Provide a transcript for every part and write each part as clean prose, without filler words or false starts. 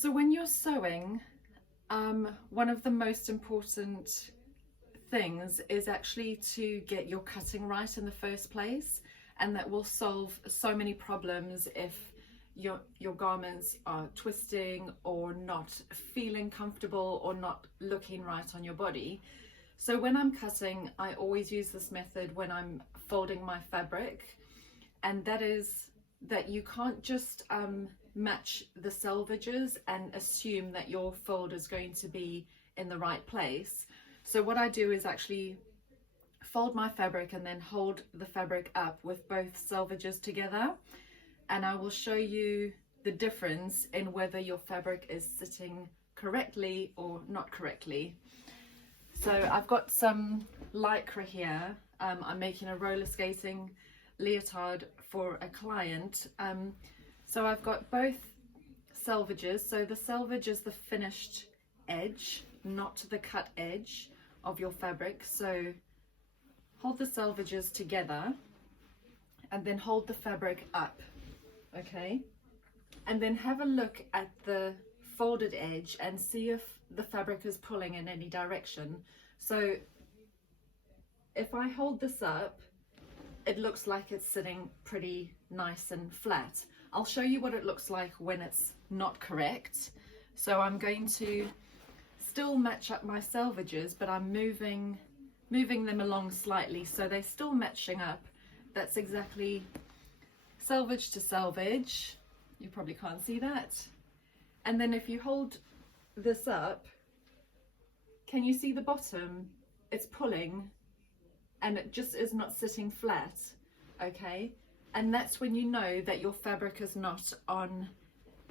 So when you're sewing, one of the most important things is actually to get your cutting right in the first place, and that will solve so many problems if your garments are twisting or not feeling comfortable or not looking right on your body. So when I'm cutting, I always use this method when I'm folding my fabric, and that is that you can't just match the selvages and assume that your fold is going to be in the right place. So what I do is actually fold my fabric and then hold the fabric up with both selvages together, and I will show you the difference in whether your fabric is sitting correctly or not correctly. So I've got some lycra here. I'm making a roller skating leotard for a client. So I've got both selvages. So the selvage is the finished edge, not the cut edge of your fabric. So hold the selvages together and then hold the fabric up, okay? And then have a look at the folded edge and see if the fabric is pulling in any direction. So if I hold this up, it looks like it's sitting pretty nice and flat. I'll show you what it looks like when it's not correct. So I'm going to still match up my selvages, but I'm moving them along slightly so they're still matching up. That's exactly selvage to selvage. You probably can't see that. And then if you hold this up, can you see the bottom? It's pulling and it just is not sitting flat, okay? And that's when you know that your fabric is not on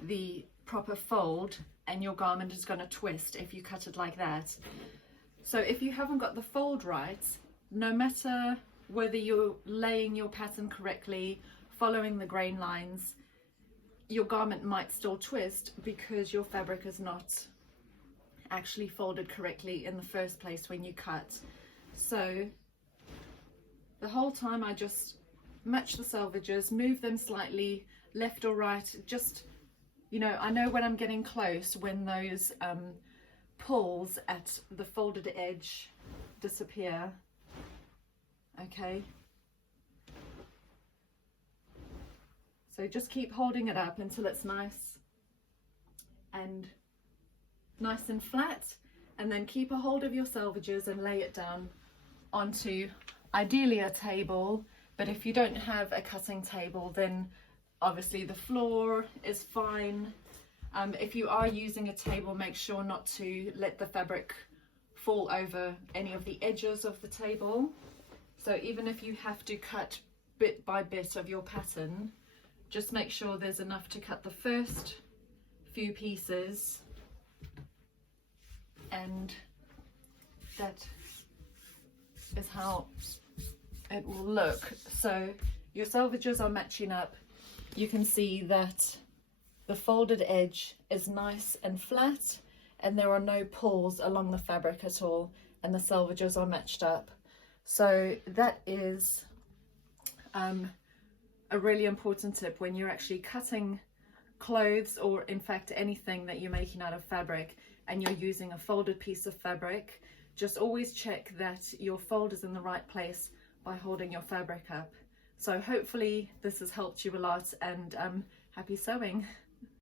the proper fold and your garment is going to twist if you cut it like that. So if you haven't got the fold right, no matter whether you're laying your pattern correctly, following the grain lines, your garment might still twist because your fabric is not actually folded correctly in the first place when you cut. So the whole time I just match the selvages, move them slightly left or right, just, you know, I know when I'm getting close, when those pulls at the folded edge disappear, okay? So just keep holding it up until it's nice and flat, and then keep a hold of your selvages and lay it down onto ideally a table, but if you don't have a cutting table, then obviously the floor is fine. If you are using a table, make sure not to let the fabric fall over any of the edges of the table. So even if you have to cut bit by bit of your pattern, just make sure there's enough to cut the first few pieces, and that is how it will look. So your selvages are matching up. You can see that the folded edge is nice and flat and there are no pulls along the fabric at all, and the selvages are matched up. So that is a really important tip when you're actually cutting clothes, or in fact anything that you're making out of fabric, and you're using a folded piece of fabric. Just always check that your fold is in the right place by holding your fabric up. So hopefully this has helped you a lot, and happy sewing.